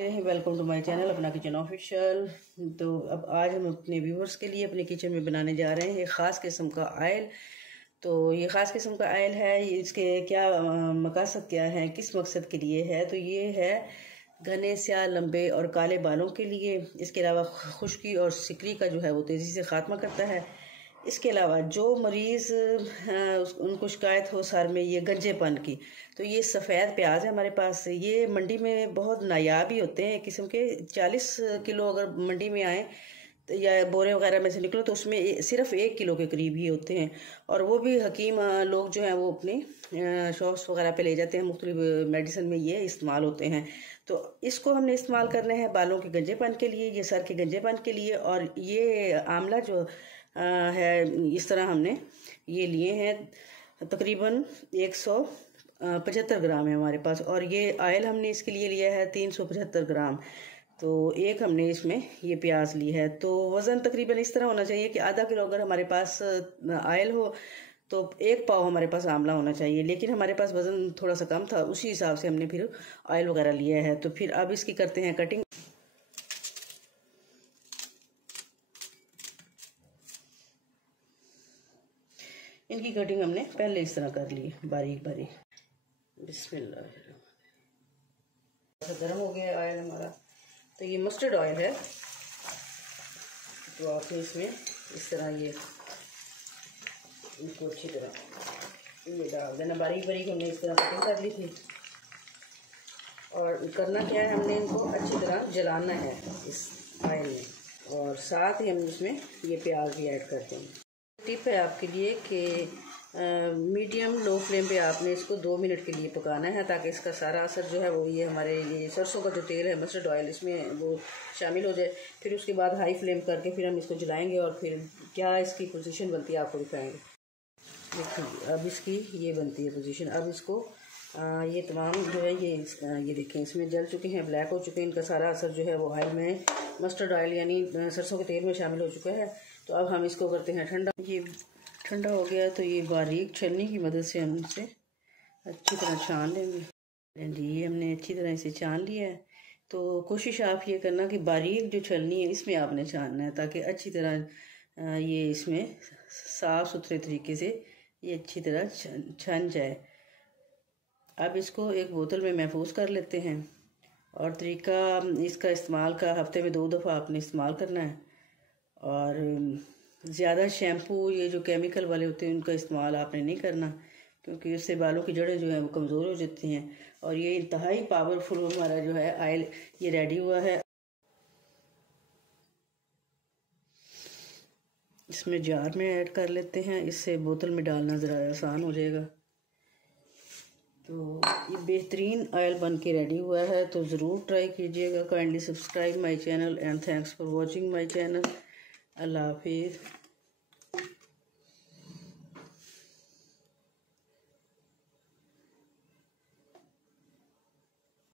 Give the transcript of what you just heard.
Welcome to my channel अपना kitchen official. तो अब आज हम अपने व्यूअर्स के लिए अपने किचन में बनाने जा रहे हैं एक ख़ास किस्म का आयल। तो ये ख़ास किस्म का आयल है, इसके क्या मकासद क्या है, किस मकसद के लिए है। तो ये है घने स्याह लंबे और काले बालों के लिए। इसके अलावा खुश्की और सिकरी का जो है वो तेज़ी से ख़ात्मा करता है। इसके अलावा जो मरीज़ उनको शिकायत हो सर में ये गंजेपन की, तो ये सफ़ेद प्याज है हमारे पास। ये मंडी में बहुत नायाब ही होते हैं, किस्म के 40 किलो अगर मंडी में आए या बोरे वगैरह में से निकलो तो उसमें सिर्फ 1 किलो के करीब ही होते हैं। और वो भी हकीम लोग जो हैं वो अपनी शॉप्स वगैरह पे ले जाते हैं, मुख्तलिफ मेडिसिन में ये इस्तेमाल होते हैं। तो इसको हमने इस्तेमाल करने हैं बालों के गंजेपन के लिए, ये सर के गंजेपन के लिए। और ये आंवला जो है इस तरह हमने ये लिए हैं, तकरीबन 175 ग्राम है हमारे पास। और ये आयल हमने इसके लिए लिया है 375 ग्राम। तो एक हमने इसमें ये प्याज ली है। तो वज़न तकरीबन इस तरह होना चाहिए कि आधा किलो अगर हमारे पास आयल हो तो 1 पाव हमारे पास आंवला होना चाहिए, लेकिन हमारे पास वज़न थोड़ा सा कम था, उसी हिसाब से हमने फिर आयल वगैरह लिया है। तो फिर अब इसकी करते हैं कटिंग। इनकी कटिंग हमने पहले इस तरह कर ली, बारीक बारीक। बिस्मिल्लाह। गर्म हो गया ऑयल हमारा। तो ये मस्टर्ड ऑयल है, तो आपने इसमें इस तरह ये इनको अच्छी तरह ये डाल देना। बारीक बारीक हमने इस तरह कटिंग कर ली थी। और करना क्या है, हमने इनको अच्छी तरह जलाना है इस ऑयल में। और साथ ही हम इसमें ये प्याज भी ऐड करते हैं। टिप है आपके लिए कि मीडियम लो फ्लेम पे आपने इसको 2 मिनट के लिए पकाना है, ताकि इसका सारा असर जो है वो ये हमारे ये सरसों का जो तेल है मस्टर्ड ऑयल इसमें वो शामिल हो जाए। फिर उसके बाद हाई फ्लेम करके फिर हम इसको जलाएंगे और फिर क्या इसकी पोजीशन बनती है आपको दिखाएंगे। देखिए अब इसकी ये बनती है पोजीशन। अब इसको ये तमाम जो है ये देखें इसमें जल चुके हैं, ब्लैक हो चुके हैं। इनका सारा असर जो है वो ऑयल में मस्टर्ड ऑयल यानी सरसों के तेल में शामिल हो चुका है। तो अब हम इसको करते हैं ठंडा। ये ठंडा हो गया तो ये बारीक छन्नी की मदद से हम इसे अच्छी तरह छान लेंगे। जी ये हमने अच्छी तरह इसे छान लिया है। तो कोशिश आप ये करना कि बारीक जो छलनी है इसमें आपने छानना है, ताकि अच्छी तरह ये इसमें साफ़ सुथरे तरीके से ये अच्छी तरह छन जाए। अब इसको एक बोतल में महफूज कर लेते हैं। और तरीका इसका इस्तेमाल का हफ्ते में 2 दफ़ा आपने इस्तेमाल करना है। और ज़्यादा शैम्पू ये जो केमिकल वाले होते हैं उनका इस्तेमाल आपने नहीं करना, क्योंकि उससे बालों की जड़ें जो हैं वो कमज़ोर हो जाती हैं। और ये इंतहाई पावरफुल हमारा जो है आयल ये रेडी हुआ है। इसमें जार में ऐड कर लेते हैं, इससे बोतल में डालना ज़रा आसान हो जाएगा। तो ये बेहतरीन ऑयल बन के रेडी हुआ है, तो ज़रूर ट्राई कीजिएगा। Kindly subscribe my channel and thanks for watching my channel. Allah हाफिज़।